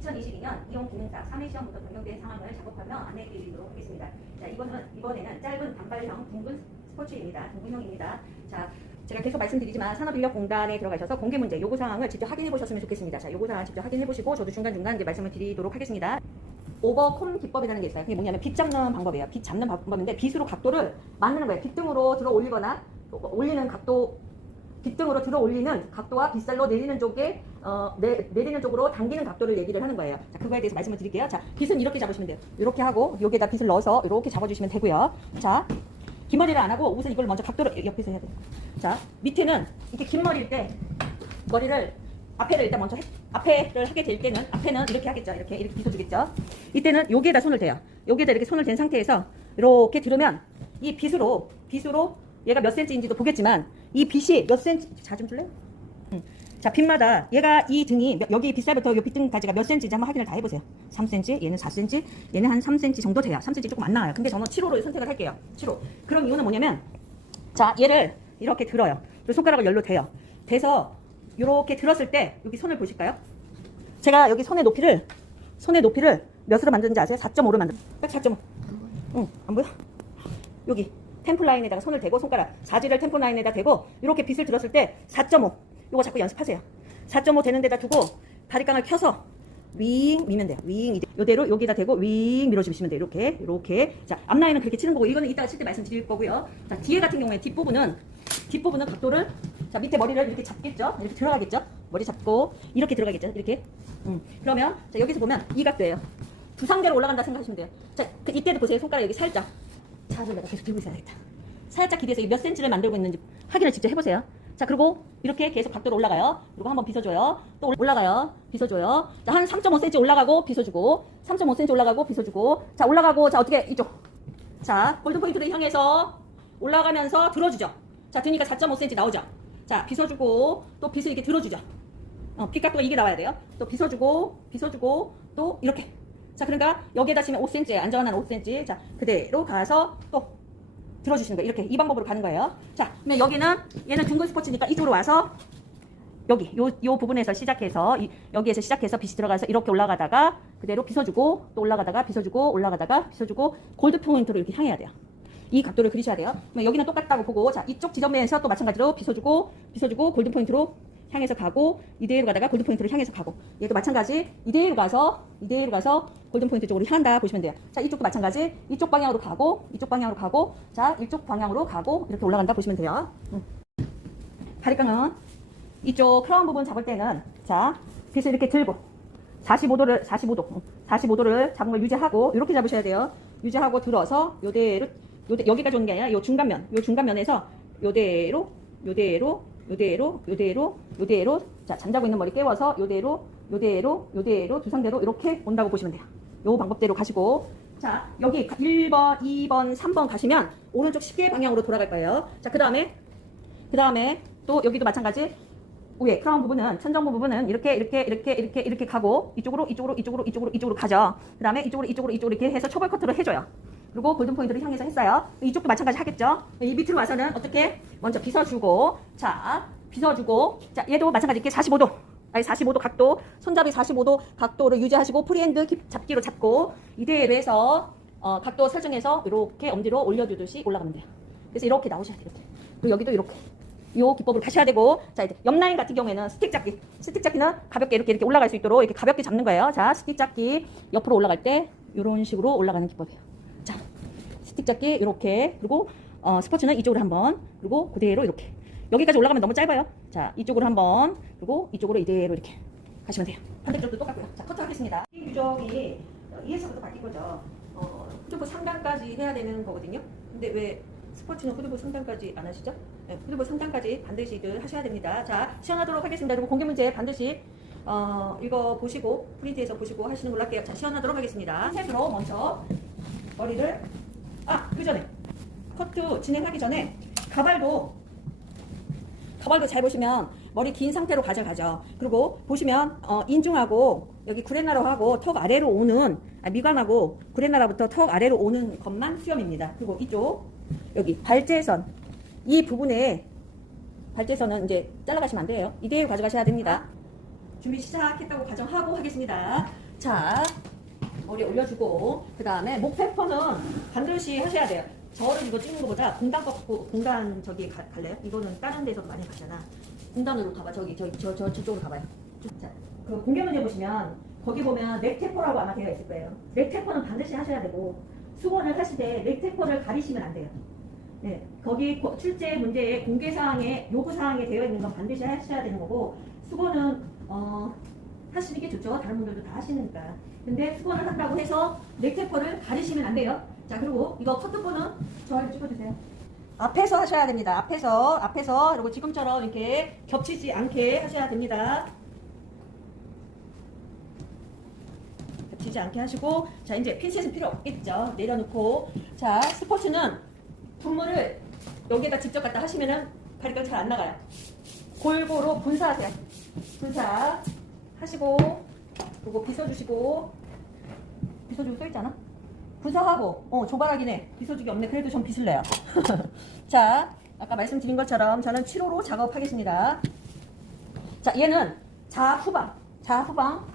2022년 이용 기능사 3회 시험부터 변경된 상황을 작업하며 안내해 드리도록 하겠습니다. 자, 이거는 이번에는 짧은 단발형 둥근 스포츠입니다. 둥근형입니다. 자, 제가 계속 말씀드리지만 산업인력공단에 들어가셔서 공개 문제 요구 사항을 직접 확인해 보셨으면 좋겠습니다. 자, 요구 사항 직접 확인해 보시고 저도 중간중간 이제 말씀을 드리도록 하겠습니다. 오버콤 기법이라는 게 있어요. 그게 뭐냐면 빗 잡는 방법이에요. 빗 잡는 방법인데 빗으로 각도를 만드는 거예요. 빗등으로 들어 올리거나 올리는 각도 빗등으로 들어 올리는 각도와 빗살로 내리는 쪽에 어, 내, 내리는 쪽으로 당기는 각도를 얘기를 하는 거예요. 자, 그거에 대해서 말씀을 드릴게요. 자, 빗은 이렇게 잡으시면 돼요. 이렇게 하고 여기에다 빗을 넣어서 이렇게 잡아주시면 되고요. 자, 긴 머리를 안 하고 우선 이걸 먼저 각도를 옆에서 해야 돼요. 자, 밑에는 이렇게 긴 머리일 때 머리를 앞에를 일단 먼저 해, 앞에를 하게 될 때는 앞에는 이렇게 하겠죠. 이렇게 이렇게 빗어주겠죠. 이때는 여기에다 손을 대요. 여기에다 이렇게 손을 댄 상태에서 이렇게 들으면 이 빗으로 빗으로 얘가 몇 센치인지도 보겠지만 이 빗이 몇 센치 자 좀 줄래요? 응. 자 빗마다 얘가 이 등이 몇- 여기 빗살부터 이 빗등까지가 몇 센치인지 한번 확인을 다 해보세요. 3cm, 얘는 4cm, 얘는 한 3cm 정도 돼요. 3cm 조금 안 나와요. 근데 저는 7호로 선택을 할게요. 7호. 그럼 이유는 뭐냐면 자 얘를 이렇게 들어요. 손가락을 열로 대요. 대서 이렇게 들었을 때 여기 손을 보실까요? 제가 여기 손의 높이를 손의 높이를 몇으로 만드는지 아세요? 4.5로 만들. 딱 4.5. 응, 안 보여? 여기 템플 라인에다가 손을 대고 손가락 사지를 템플 라인에다 대고 이렇게 빗을 들었을 때 4.5. 요거 자꾸 연습하세요. 4.5 되는 데다 두고 바리깡을 켜서 윙 밀면 돼요. 윙 이제 요대로 여기다 대고 윙 밀어주시면 돼요. 이렇게 이렇게 자 앞라인은 그렇게 치는 거고 이거는 이따가 칠 때 말씀드릴 거고요. 자 뒤에 같은 경우에 뒷부분은 뒷부분은 각도를 자 밑에 머리를 이렇게 잡겠죠. 이렇게 들어가겠죠. 머리 잡고 이렇게 들어가겠죠. 이렇게. 음. 그러면 자 여기서 보면 이 각도예요. 두 상대로 올라간다 생각하시면 돼요. 자 그, 이때도 보세요. 손가락 여기 살짝 자를 내가 계속 들고 있어야겠다. 살짝 기대서 이몇 센치를 만들고 있는지 확인을 직접 해보세요. 자, 그리고 이렇게 계속 각도로 올라가요. 그리고 한번 빗어줘요. 또 올라가요. 빗어줘요. 자, 한 3.5cm 올라가고 빗어주고, 3.5cm 올라가고 빗어주고, 자, 올라가고, 자, 어떻게, 이쪽. 자, 골드포인트를 향해서 올라가면서 들어주죠. 자, 드니까 4.5cm 나오죠. 자, 빗어주고, 또 빗을 이렇게 들어주죠. 어, 빗 각도가 이게 나와야 돼요. 또 빗어주고, 빗어주고, 또 이렇게. 자, 그러니까 여기에다 치면 5cm, 안정한 한 5cm. 자, 그대로 가서 또 들어주시는 거예요. 이렇게 이 방법으로 가는 거예요. 자, 그러면 여기는 얘는 둥근 스포츠니까 이쪽으로 와서 여기 요, 요 부분에서 시작해서 이, 여기에서 시작해서 빗이 들어가서 이렇게 올라가다가 그대로 빗어주고 또 올라가다가 빗어주고 올라가다가 빗어주고 골드 포인트로 이렇게 향해야 돼요. 이 각도를 그리셔야 돼요. 여기는 똑같다고 보고 자 이쪽 지점에서 또 마찬가지로 빗어주고 빗어주고 골드 포인트로 향해서 가고 이대로 가다가 골드 포인트를 향해서 가고 얘도 마찬가지 이대로 가서 이대로 가서 골든 포인트 쪽으로 향한다 보시면 돼요. 자 이쪽도 마찬가지 이쪽 방향으로 가고 이쪽 방향으로 가고 자 이쪽 방향으로 가고 이렇게 올라간다 보시면 돼요. 음. 바리깡은 이쪽 크라운 부분 잡을 때는 자 빗을 이렇게 들고 45도를 45도 45도를 잡은 걸 유지하고 이렇게 잡으셔야 돼요. 유지하고 들어서 요대로 요대 여기까지 오는 게 아니라 요 중간면 요 중간면에서 요대로 요대로 요대로 요대로 요대로 자 잠자고 있는 머리 깨워서 요대로 요대로 요대로 두 상대로 이렇게 온다고 보시면 돼요. 요 방법대로 가시고 자 여기 1번 2번 3번 가시면 오른쪽 시계 방향으로 돌아갈 거예요. 자그 다음에 그 다음에 또 여기도 마찬가지 위에 크라운 부분은 천정부 부분은 이렇게 이렇게 이렇게 이렇게 이렇게 가고 이쪽으로 이쪽으로 이쪽으로 이쪽으로 이쪽으로 가죠. 그 다음에 이쪽으로 이쪽으로 이쪽으로 이렇게 해서 초벌 커트를 해줘요. 그리고 골든 포인트를 향해서 했어요. 이쪽도 마찬가지 하겠죠. 이 밑으로 와서는 어떻게 먼저 빗어주고 자 빗어주고 자 얘도 마찬가지 이렇게 45도 아니 45도 각도 손잡이 45도 각도를 유지하시고 프리핸드 기- 잡기로 잡고 이대로 해서 어, 각도 설정해서 이렇게 엄지로 올려주듯이 올라가면 돼요. 그래서 이렇게 나오셔야 돼요. 이렇게. 그리고 여기도 이렇게. 요 기법을 다시 해야 되고 자 이제 옆라인 같은 경우에는 스틱 잡기 스틱 잡기는 가볍게 이렇게 이렇게 올라갈 수 있도록 이렇게 가볍게 잡는 거예요 자 스틱 잡기 옆으로 올라갈 때 이런 식으로 올라가는 기법이에요 자 스틱 잡기 이렇게 그리고 어, 스포츠는 이쪽으로 한번 그리고 그대로 이렇게 여기까지 올라가면 너무 짧아요 자 이쪽으로 한번 그리고 이쪽으로 이대로 이렇게 가시면 돼요 반대쪽도 똑같고요 자 커트 하겠습니다 이 규정이 이에서부터 바뀐 거죠 어, 후두부 상단까지 해야 되는 거거든요 근데 왜 스포츠는 후두부 상단까지 안 하시죠? 네, 후두부 상단까지 반드시들 하셔야 됩니다. 자, 시연하도록 하겠습니다. 그리고 공개 문제 반드시 어, 이거 보시고 프린트해서 보시고 하시는 걸로 할게요. 자, 시연하도록 하겠습니다. 색으로 먼저 머리를 아, 그 전에 커트 진행하기 전에 가발도 가발도 잘 보시면 머리 긴 상태로 가져가죠. 그리고 보시면 어, 인중하고 여기 구레나루하고 턱 아래로 오는 아, 미간하고 구레나루부터 턱 아래로 오는 것만 수염입니다. 그리고 이쪽 여기 발제선 이 부분에 발제선은 이제 잘라가시면 안 돼요. 이대로 가져가셔야 됩니다. 준비 시작했다고 가정하고 하겠습니다. 자, 머리 올려주고 그 다음에 목 페퍼는 반드시 하셔야 돼요. 저를 이거 찍는 것보다 공단 거 공단 저기 가, 갈래요? 이거는 다른 데서도 많이 가잖아. 공단으로 가봐. 저기 저기 저, 저 저쪽으로 가봐요. 자, 그 공개 문제 보시면 거기 보면 넥테퍼라고 아마 되어 있을 거예요. 넥테퍼는 반드시 하셔야 되고 수건을 하실 때 넥테퍼를 가리시면 안 돼요. 네, 거기 고- 출제 문제에 공개 사항에 요구 사항에 되어 있는 건 반드시 하셔야 되는 거고 수건은 어, 하시는 게 좋죠. 다른 분들도 다 하시니까. 근데 수건을 한다고 해서 넥테퍼를 가리시면 안 돼요. 자 그리고 이거 커트본은 저를 찍어주세요. 앞에서 하셔야 됩니다. 앞에서 앞에서 그리고 지금처럼 이렇게 겹치지 않게 하셔야 됩니다. 겹치지 않게 하시고 자 이제 핀셋은 필요 없겠죠. 내려놓고 자 스포츠는 분무를 여기에다 직접 갖다 하시면은 가리가 잘 안 나가요. 골고루 분사하세요. 분사 하시고 그리고 빗어주시고 빗어주고 써있잖아. 분사하고 어 조바라긴 해. 빗어주기 없네. 그래도 전 빗을래요. 자 아까 말씀드린 것처럼 저는 7호로 작업하겠습니다. 자 얘는 좌후방 좌후방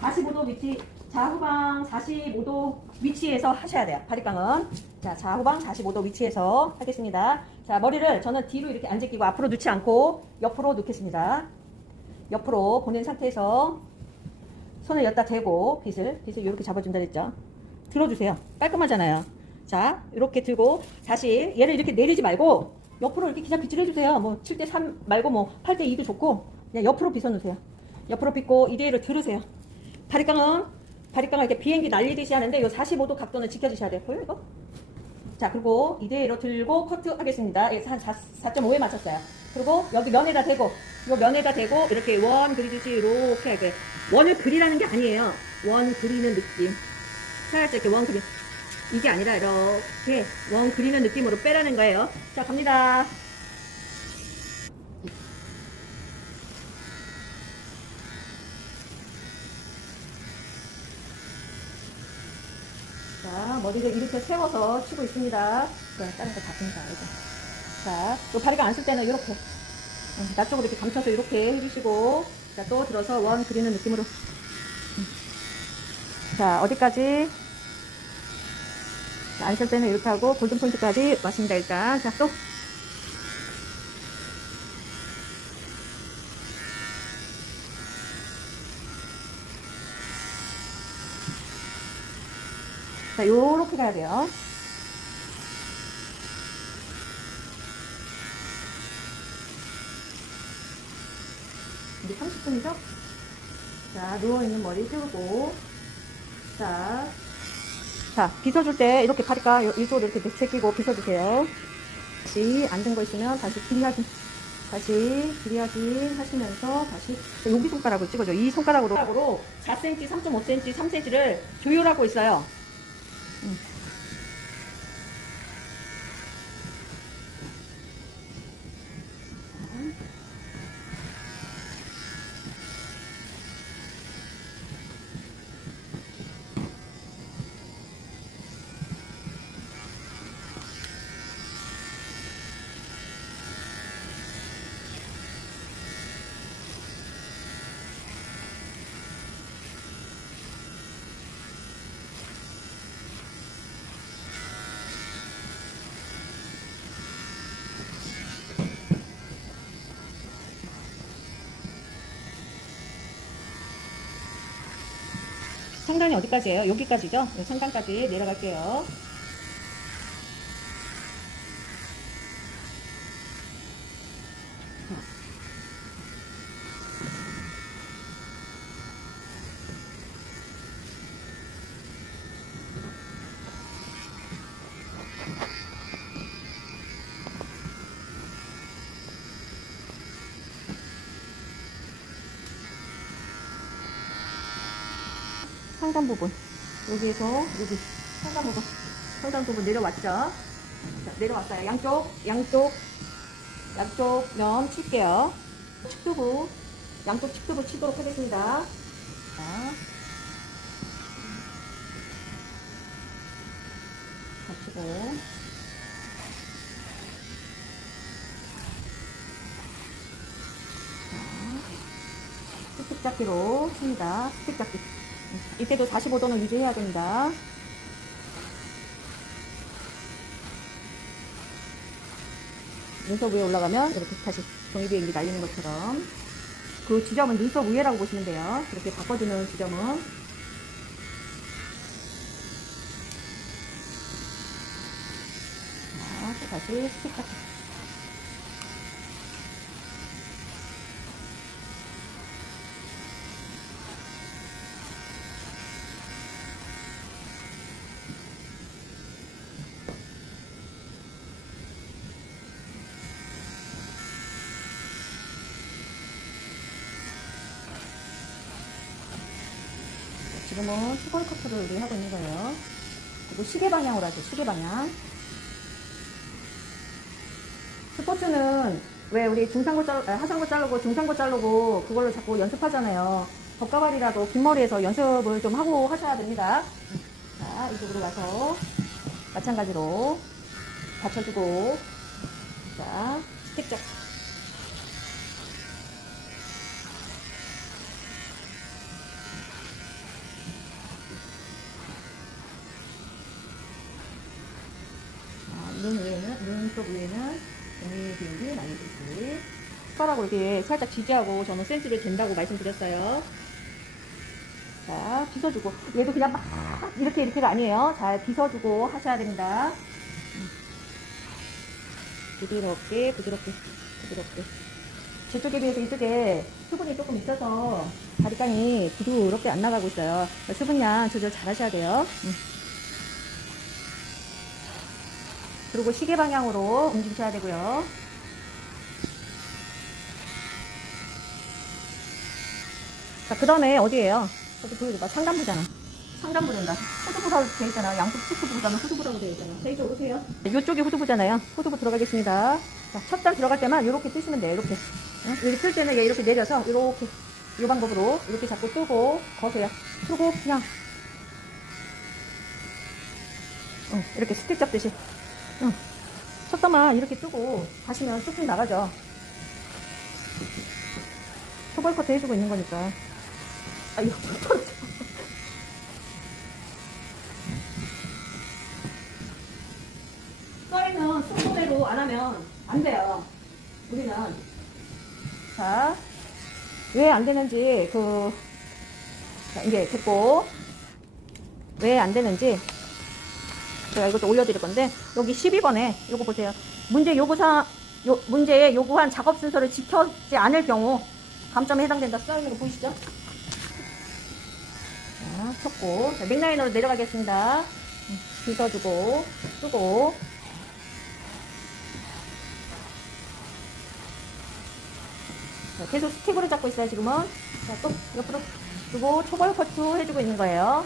45도 위치 좌후방 45도 위치에서 하셔야 돼요. 바리깡은 자 좌후방 45도 위치에서 하겠습니다. 자 머리를 저는 뒤로 이렇게 안 제끼고 앞으로 놓지 않고 옆으로 놓겠습니다. 옆으로 보낸 상태에서 손을 여기다 대고 빗을 빗을 이렇게 잡아준다 그랬죠. 들어주세요. 깔끔하잖아요. 자 이렇게 들고 다시 얘를 이렇게 내리지 말고 옆으로 이렇게 그냥 빗질 해주세요. 뭐 7대 3 말고 뭐 8대 2도 좋고 그냥 옆으로 빗어 놓으세요. 옆으로 빗고 이대로 들으세요. 바리깡은 바리깡을 이렇게 비행기 날리듯이 하는데 이 45도 각도는 지켜주셔야 돼요. 보여 이거? 자 그리고 이대로 들고 커트 하겠습니다. 예, 한 4.5에 맞췄어요. 그리고 여기 면에다 대고 이 면에다 대고 이렇게 원 그리듯이 이렇게 이렇게 원을 그리라는 게 아니에요. 원 그리는 느낌. 살짝 이렇게 원 그리 이게 아니라 이렇게 원 그리는 느낌으로 빼라는 거예요. 자 갑니다. 자, 머리를 이렇게 세워서 치고 있습니다. 네, 다른 거다 씁니다, 이거. 자, 또 다리가 안 쓸 때는 이렇게. 음, 나 쪽으로 이렇게 감춰서 이렇게 해주시고. 자, 또 들어서 원 그리는 느낌으로. 음. 자, 어디까지? 안 쓸 때는 이렇게 하고, 골든 포인트까지 왔습니다, 일단. 자, 또. 자, 요렇게 가야 돼요. 이제 30분이죠? 자, 누워있는 머리 띄우고. 자. 자, 빗어줄 때 이렇게 가리까 이쪽으로 이렇게 제끼고 빗어주세요. 다시 앉은 거 있으면 다시 길이하기. 다시 길이하기 하시면서 다시 여기 손가락을 찍어줘. 이 손가락으로 4cm, 3.5cm, 3cm를 조율하고 있어요. 상 단이 어디까지예요? 여기까지죠? 네, 상단까지 내려갈게요. 상단 부분. 여기에서 여기 상단 부분. 상단 부분 내려왔죠? 자, 내려왔어요. 양쪽 양쪽 양쪽 면 칠게요. 측두부 양쪽 측두부 치도록 하겠습니다. 자. 잡치고. 스틱 잡기로 칩니다. 스틱 잡기 이때도 45도는 유지해야 됩니다. 눈썹 위에 올라가면 이렇게 다시 종이 비행기 날리는 것처럼 그 지점은 눈썹 위에라고 보시면 돼요. 이렇게 바꿔주는 지점은 자, 또 다시 스틱 지금은 수건 커트를 우리 하고 있는 거예요. 그리고 시계 방향으로 하죠. 시계 방향. 스포츠는 왜 우리 중상고 자르, 아, 하상고 자르고 중상고 자르고 그걸로 자꾸 연습하잖아요. 덕가발이라도 긴 머리에서 연습을 좀 하고 하셔야 됩니다. 자, 이쪽으로 와서 마찬가지로 받쳐주고 자, 스틱 작 아, 숟가락으로 이렇게 살짝 지지하고 저는 센스를 잰다고 말씀드렸어요. 자, 빗어주고. 얘도 그냥 막 이렇게 이렇게가 아니에요. 잘 빗어주고 하셔야 됩니다. 음. 부드럽게, 부드럽게, 부드럽게. 저쪽에 비해서 이쪽에 수분이 조금 있어서 바리깡이 부드럽게 안 나가고 있어요. 수분량 조절 잘 하셔야 돼요. 음. 그리고 시계 방향으로 움직이셔야 되고요. 자, 그 다음에 어디에요? 저기 보여줘봐. 상단부잖아. 상단부 된다. 후두부라고 되어 있잖아. 양쪽 후두부보다는 후두부라고 되어 있잖아. 자, 이쪽 오세요. 이쪽이 후두부잖아요. 후두부 들어가겠습니다. 자, 첫단 들어갈 때만 이렇게 뜨시면 돼요. 이렇게. 응? 이렇게 틀 때는 얘 이렇게 내려서 이렇게 이 방법으로 이렇게 잡고 뜨고 거세요. 뜨고 그냥 응, 이렇게 스틱 잡듯이 응. 쳤다만 이렇게 뜨고 가시면 쑥쑥 나가죠. 초벌 커트 해주고 있는 거니까. 아, 이거 떨어져. 써있는 순서대로 안 하면 안 돼요. 우리는. 자, 왜 안 되는지, 그, 자, 이게 됐고, 왜 안 되는지, 제가 이것도 올려드릴 건데 여기 12번에 요거 보세요. 문제 요구사 요, 문제에 요구한 작업 순서를 지켜지 않을 경우 감점에 해당된다 써 있는 거 보이시죠? 자, 쳤고 자, 맥라이너로 내려가겠습니다. 음, 빗어주고 쓰고 자, 계속 스틱으로 잡고 있어요 지금은 자, 또 옆으로 두고 초벌 커트 해주고 있는 거예요.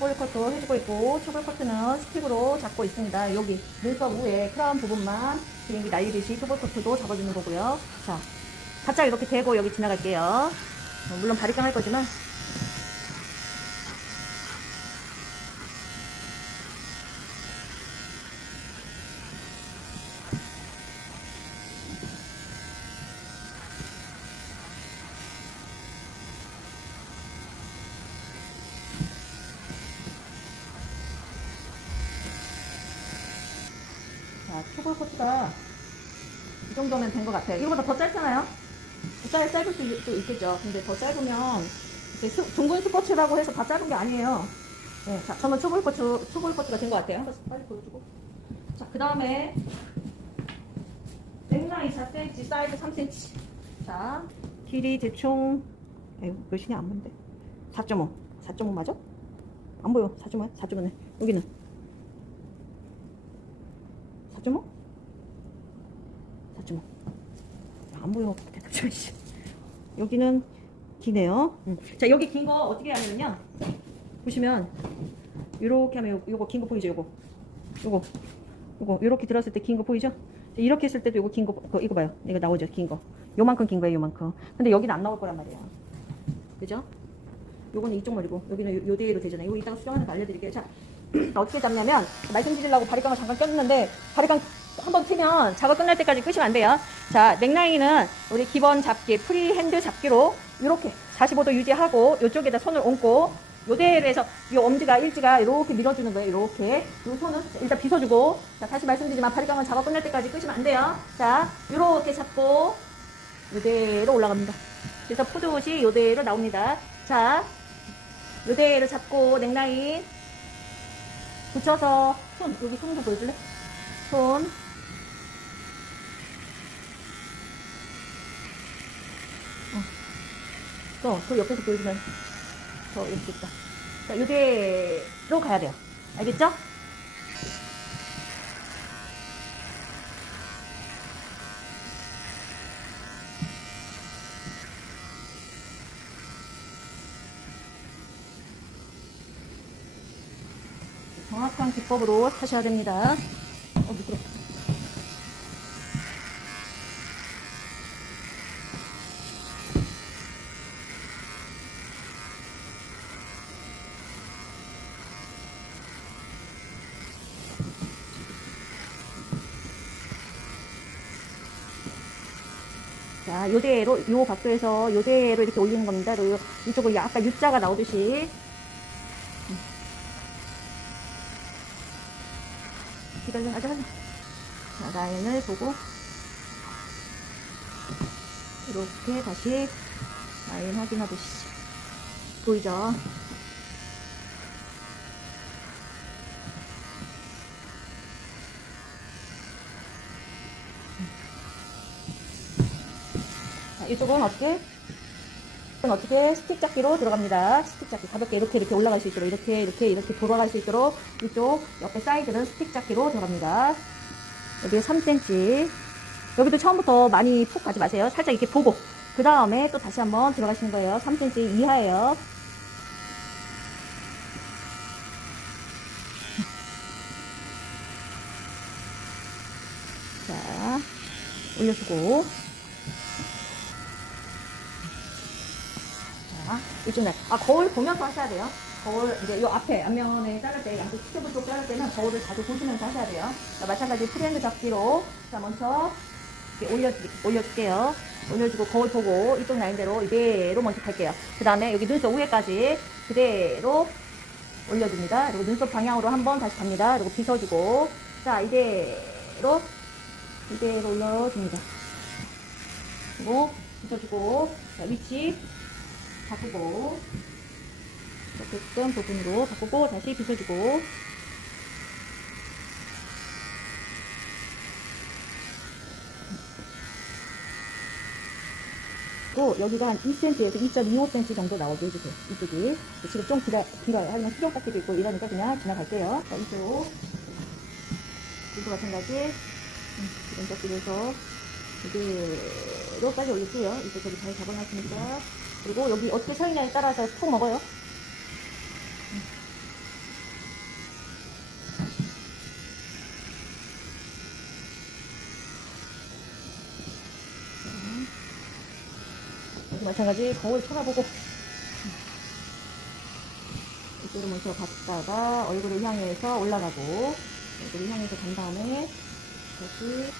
초벌 커트 해주고 있고 초벌 커트는 스틱으로 잡고 있습니다. 여기 눈썹 위에 크라운 부분만 비행기 날리듯이 초벌 커트도 잡아주는 거고요. 자, 살짝 이렇게 대고 여기 지나갈게요. 어, 물론 바리깡 할 거지만 것 같아요. 이거보다 더 짧잖아요? 더 짧, 짧을 수도 있겠죠. 근데 더 짧으면 이제 수, 둥근 스포츠라고 해서 다 짧은 게 아니에요. 네, 자, 저는 초벌 커트, 초벌 커트가 된 것 같아요. 빨리 보여주고. 자, 그 다음에 넥라인 4cm, 사이즈 3cm. 자, 길이 대충, 에휴, 몇이냐 안 보는데. 4.5. 4.5 맞아? 안 보여. 4.5야? 4.5네. 여기는 4.5? 4.5. 안 보여. 씨. 여기는 기네요. 음. 자, 여기 긴 거 어떻게 하냐면요. 보시면, 요렇게 하면 요, 요거 긴 거 보이죠? 요거. 요거. 요거. 요렇게 들었을 때 긴 거 보이죠? 이렇게 했을 때도 요거 긴 거, 그, 이거 봐요. 이거 나오죠? 긴 거. 요만큼 긴 거예요, 요만큼. 근데 여기는 안 나올 거란 말이에요. 그죠? 요거는 이쪽 머리고 여기는 요, 요 대로 되잖아요. 이거 이따가 수정하면서 알려드릴게요. 자, 어떻게 잡냐면 말씀드리려고 바리깡을 잠깐 꼈는데 바리깡 한번 트면 작업 끝날 때까지 끄시면 안 돼요. 자, 넥라인은 우리 기본 잡기, 프리핸드 잡기로 이렇게 45도 유지하고 이쪽에다 손을 얹고 요대로 해서 이 엄지가 일지가 이렇게 밀어주는 거예요. 이렇게. 요 손은 일단 빗어주고 자, 다시 말씀드리지만 바리깡은 작업 끝날 때까지 끄시면 안 돼요. 자, 이렇게 잡고 요대로 올라갑니다. 그래서 푸드옷이 요대로 나옵니다. 자, 요대로 잡고 넥라인 붙여서 손 여기 손좀 보여줄래? 손 또, 그 옆에서 보여주면 더 있다. 자, 요대로 가야 돼요. 알겠죠? 정확한 기법으로 하셔야 됩니다. 어, 미끄러. 자, 요대로, 요 각도에서 요대로 이렇게 올리는 겁니다. 그리고 이쪽으로 약간 U자가 나오듯이. 기다려, 아직 하자. 자, 라인을 보고. 이렇게 다시 라인 확인하듯이. 보이죠? 이쪽은 어떻게? 이건 어떻게 스틱 잡기로 들어갑니다. 스틱 잡기 가볍게 이렇게 이렇게 올라갈 수 있도록 이렇게 이렇게 이렇게 돌아갈 수 있도록 이쪽 옆에 사이드는 스틱 잡기로 들어갑니다. 여기 3cm. 여기도 처음부터 많이 푹 가지 마세요. 살짝 이렇게 보고 그 다음에 또 다시 한번 들어가시는 거예요. 3cm 이하예요. 자, 올려주고 날. 아, 거울 보면서 하셔야 돼요. 거울, 이제 요 앞에, 앞면에 자를 때, 양쪽 스텝 쪽 자를 때는 거울을 자주 보시면서 하셔야 돼요. 자, 마찬가지 프리핸드 잡기로. 자, 먼저, 이렇게 올려, 올려줄게요. 올려주고, 거울 보고, 이쪽 라인대로 이대로 먼저 갈게요. 그 다음에 여기 눈썹 위에까지 그대로 올려줍니다. 그리고 눈썹 방향으로 한번 다시 갑니다. 그리고 빗어주고, 자, 이대로, 이대로 올려줍니다. 그리고, 빗어주고, 자, 위치, 바꾸고 어쨌든 부분으로 바꾸고 다시 빗어주고 또 여기가 한 2cm에서 2.25cm 정도 나오게 해주세요. 이쪽이 지금 좀 길어, 길어요. 하지만 수정 깎기도 있고 이러니까 그냥 지나갈게요. 자, 이쪽 이거 마찬가지 깎기로 해서 이대로까지 올릴게요. 이쪽 저기 잘 잡아놨으니까 그리고 여기 어떻게 서 있냐에 따라서 푹 먹어요. 마찬가지 거울 쳐다보고. 이쪽으로 먼저 갔다가 얼굴을 향해서 올라가고 얼굴을 향해서 간 다음에 다시.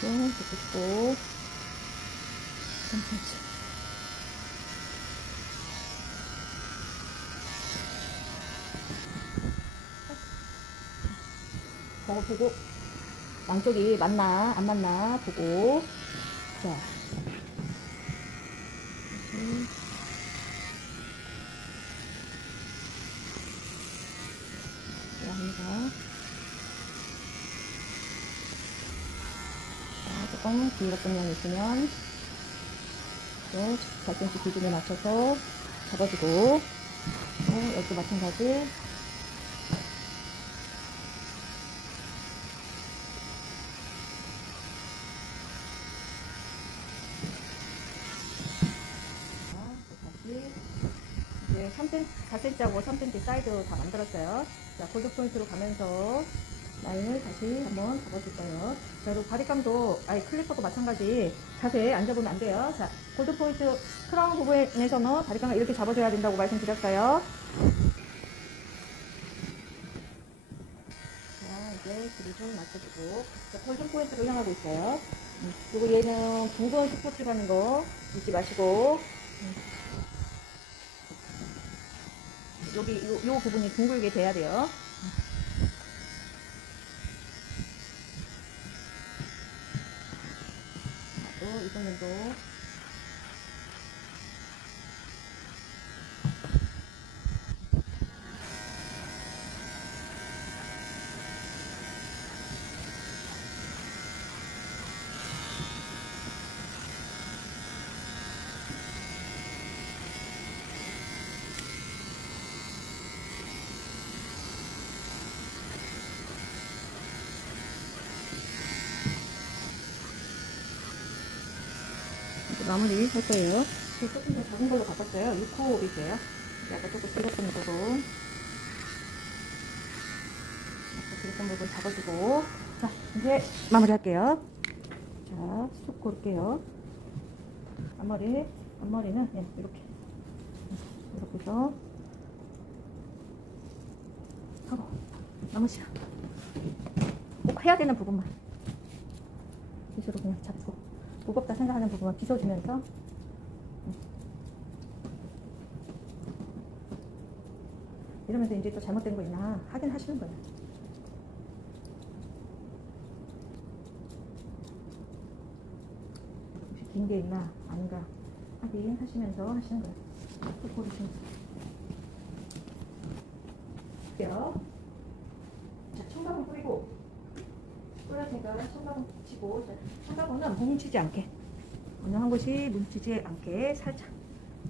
이렇게 긋고 괜찮지. 거울 보고 양쪽이 맞나 안 맞나 보고 자. 자, 조금 길었던 양 있으면 또 4cm 기준에 맞춰서 잡아주고 또 여기도 마찬가지 이제 3cm, 4cm하고 3cm 사이드 다 만들었어요. 자, 골드 포인트로 가면서 라인을 다시 한번 잡아줄 거예요. 자, 그리고 바디감도 아예 클리퍼도 마찬가지 자세히 앉아보면 안 돼요. 자, 골드 포인트 크라운 부분에서는 바디감을 이렇게 잡아줘야 된다고 말씀드렸어요. 자, 이제 길이 좀 맞춰주고 자, 골든 포인트로 향하고 있어요. 음, 그리고 얘는 둥근 스포츠라는 거 잊지 마시고 음. 여기 요, 요 부분이 둥글게 돼야 돼요. 이번에도 마무리 할 거예요. 저 조금 더 작은 걸로 바꿨어요. 6호 빗이에요. 약간 조금 길었던 부분. 약간 길었던 부분 잡아주고. 자, 이제 마무리 할게요. 자, 스톱 고를게요. 앞머리, 앞머리는 예, 이렇게. 이렇게 해서. 하고, 나머지. 꼭 해야 되는 부분만. 빗으로 그냥 잡고. 무겁다 생각하는 부분만 빗어주면서 음. 이러면서 이제 또 잘못된 거 있나 확인 하시는 거예요. 혹시 긴 게 있나 아닌가 확인하시면서 하시는 거예요. 또 고르시면서. 요 자, 청바구 뿌리고 뿌렸으니까 청바구 치고 자, 청바구는 뭉치지 않게 어느 한 곳이 뭉치지 않게 살짝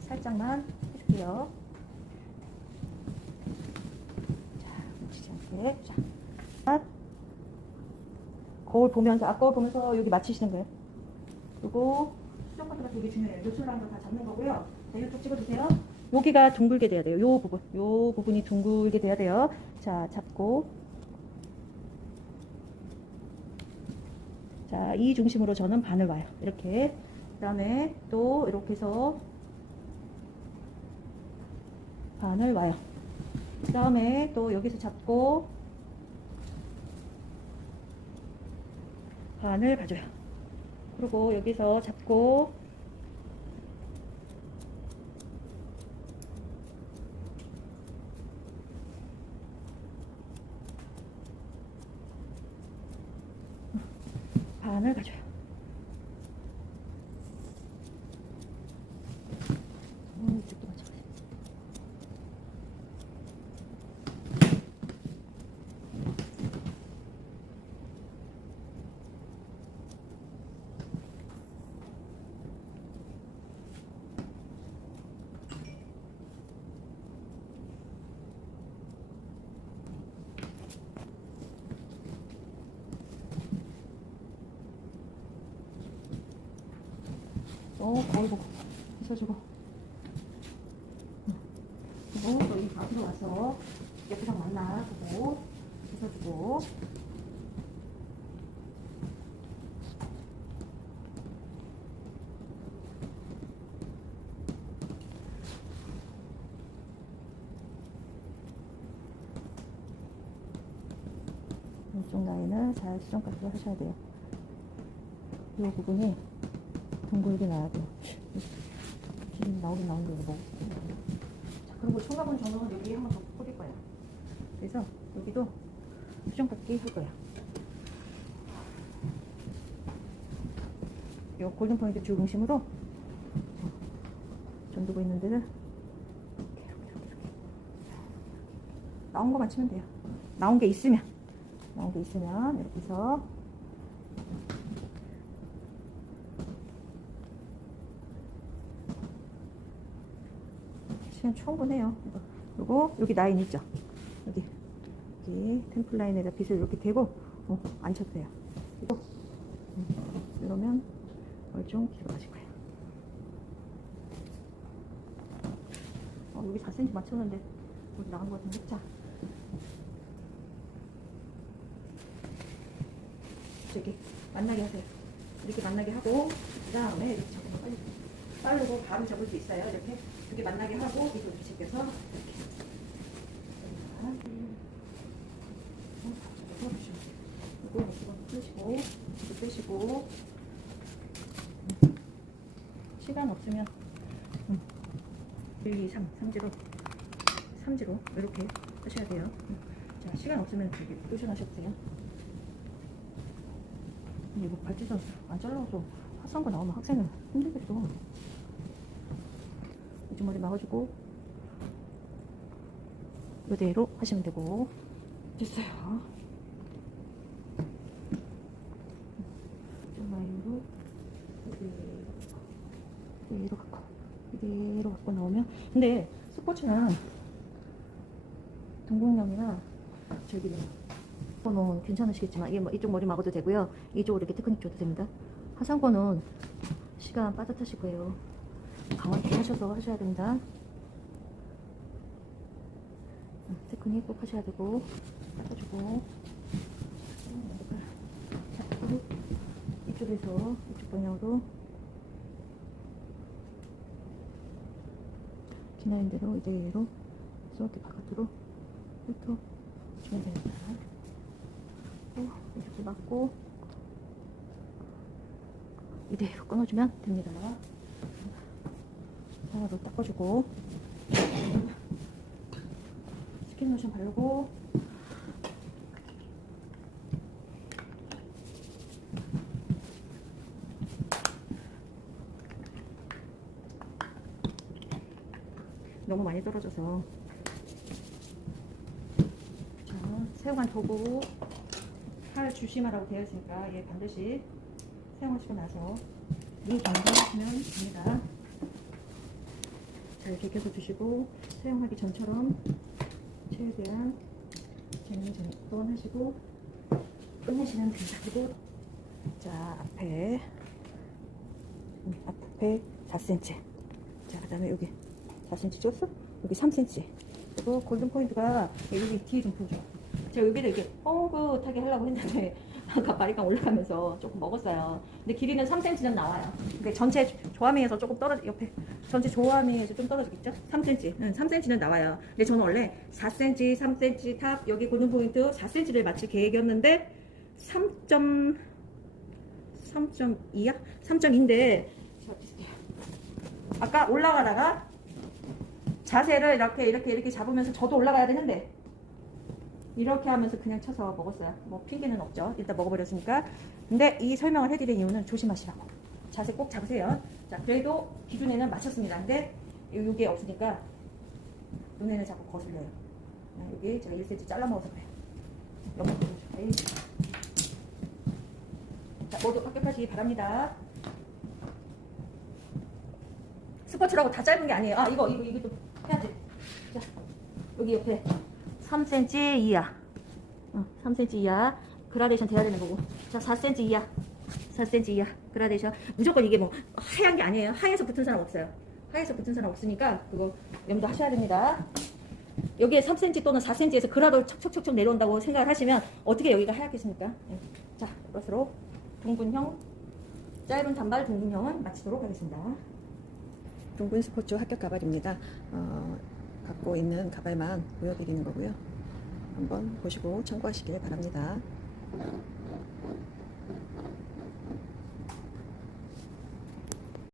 살짝만 해줄게요. 자, 뭉치지 않게 자, 거울 보면서 앞거울 보면서 여기 맞추시는 거예요. 그리고 수정카드가 되게 중요해요. 노출라는 거 다 잡는 거고요. 자, 이쪽 찍어주세요. 여기가 둥글게 돼야 돼요. 요 부분, 요 부분이 둥글게 돼야 돼요. 자, 잡고 자, 이 중심으로 저는 반을 와요. 이렇게. 그 다음에 또 이렇게 해서 반을 와요. 그 다음에 또 여기서 잡고 반을 가져요. 그리고 여기서 잡고 반을 가져요. 음, 이쪽도 마찬가지. 어, 거울 보고 있어주고. 그리고 또이 앞으로 와서 옆이랑 만나 보고 있어주고. 이쪽 라인을 잘 수정까지 하셔야 돼요. 이 부분이 둥글게 나야 돼요. 지금 나오긴 나오는데 이거 뭐. 자, 그리고 청가본 정도는 여기 한 번 더 뿌릴 거예요. 그래서 여기도 수정 깎기 할 거예요. 요 골든 포인트 중심으로 전두고 있는 데를 이렇게 이렇게 이렇게 나온 거만 치면 돼요. 나온 게 있으면 나온 게 있으면 이렇게 해서 시간 충분해요. 그리고 여기 라인 있죠? 여기 여기 템플 라인에다 빗을 이렇게 대고 어, 안 돼요. 그리고 음, 이러면 얼좀 뒤로 가실 거예요. 어, 여기 4cm 맞췄는데 여기 나간 것 같은데 자 저기 만나게 하세요. 이렇게 만나게 하고 그 다음에 이렇게 접으면 빨리 빠르고 바로 접을 수 있어요. 이렇게 이렇게 만나게 하고 이거 자, 이거 빼시고 시간 없으면 음. 1, 2, 3, 3지로 3지로 이렇게 하셔야 돼요. 음. 자, 시간 없으면 여기. 근데 이거 발찌선 안 잘라서 거 나오면 학생은 힘들겠어. 이주머니 막아주고 이대로 하시면 되고. 됐어요. 이마이로 이대로 이대로 갖고 이대로 갖고 나오면. 근데 스포츠는 동공염이나 저기 거는 괜찮으시겠지만 이게 뭐 이쪽 머리 막아도 되고요. 이쪽으로 이렇게 테크닉 줘도 됩니다. 하상권은 시간 빠듯하실 거예요 강하게 하셔서 하셔야 됩니다 음, 테크닉 꼭 하셔야 되고 그리고 이쪽에서 이쪽 방향으로 기나인 대로 이대로 이렇게 바깥으로 훑어 주면 됩니다. 또 이렇게 맞고 이대로 끊어주면 됩니다. 하나로 닦아주고. 스킨 로션 바르고. 너무 많이 떨어져서. 자, 사용한 도구. 팔 조심하라고 되어 있으니까 얘 반드시 사용하시고 나서. 물 정돈하시면 됩니다. 자, 이렇게 껴서 주시고 사용하기 전처럼 최대한 재미 정돈 하시고 끝내시면. 그리고 자, 앞에 음, 앞에 4cm 자, 그 다음에 여기 4cm 줬어? 여기 3cm. 그리고 골든 포인트가 여기 뒤에 좀 보죠. 제가 여기를 이렇게 뻥긋하게 하려고 했는데 바리깡 올라가면서 조금 먹었어요. 근데 길이는 3cm는 나와요. 근데 전체 조화미에서 조금 떨어져 옆에 전체 조화미에서 좀 떨어지겠죠? 3cm. 응, 3cm는 나와요. 근데 저는 원래 4cm, 3cm 탑 여기 골든 포인트 4cm를 맞출 계획이었는데 3. 3.2야? 3.2인데 아까 올라가다가 자세를 이렇게 이렇게 이렇게 잡으면서 저도 올라가야 되는데 이렇게 하면서 그냥 쳐서 먹었어요. 뭐 핑계는 없죠. 일단 먹어버렸으니까. 근데 이 설명을 해드린 이유는 조심하시라고. 자세 꼭 잡으세요. 자, 그래도 기준에는 맞췄습니다. 근데 이게 없으니까 눈에는 자꾸 거슬려요. 아, 여기 제가 1cm 잘라 먹어서 그래요. 에이. 자, 모두 합격하시기 바랍니다. 스포츠라고 다 짧은 게 아니에요. 아, 이거, 이거, 이거 좀 해야지. 자, 여기 옆에 3cm 이하. 어, 3cm 이하. 그라데이션 돼야 되는 거고. 자, 4cm 이하. 4cm 이하. 그라데이션. 무조건 이게 뭐 하얀 게 아니에요. 하얘서 붙은 사람 없어요. 하얘서 붙은 사람 없으니까 그거 염두하셔야 됩니다. 여기에 3cm 또는 4cm에서 그라도 척척척척 내려온다고 생각을 하시면 어떻게 여기가 하얗겠습니까? 예. 자, 이것으로 둥근형, 짧은 단발 둥근형은 마치도록 하겠습니다. 둥근 스포츠 합격 가발입니다. 어, 갖고 있는 가발만 보여드리는 거고요. 한번 보시고 참고하시길 바랍니다.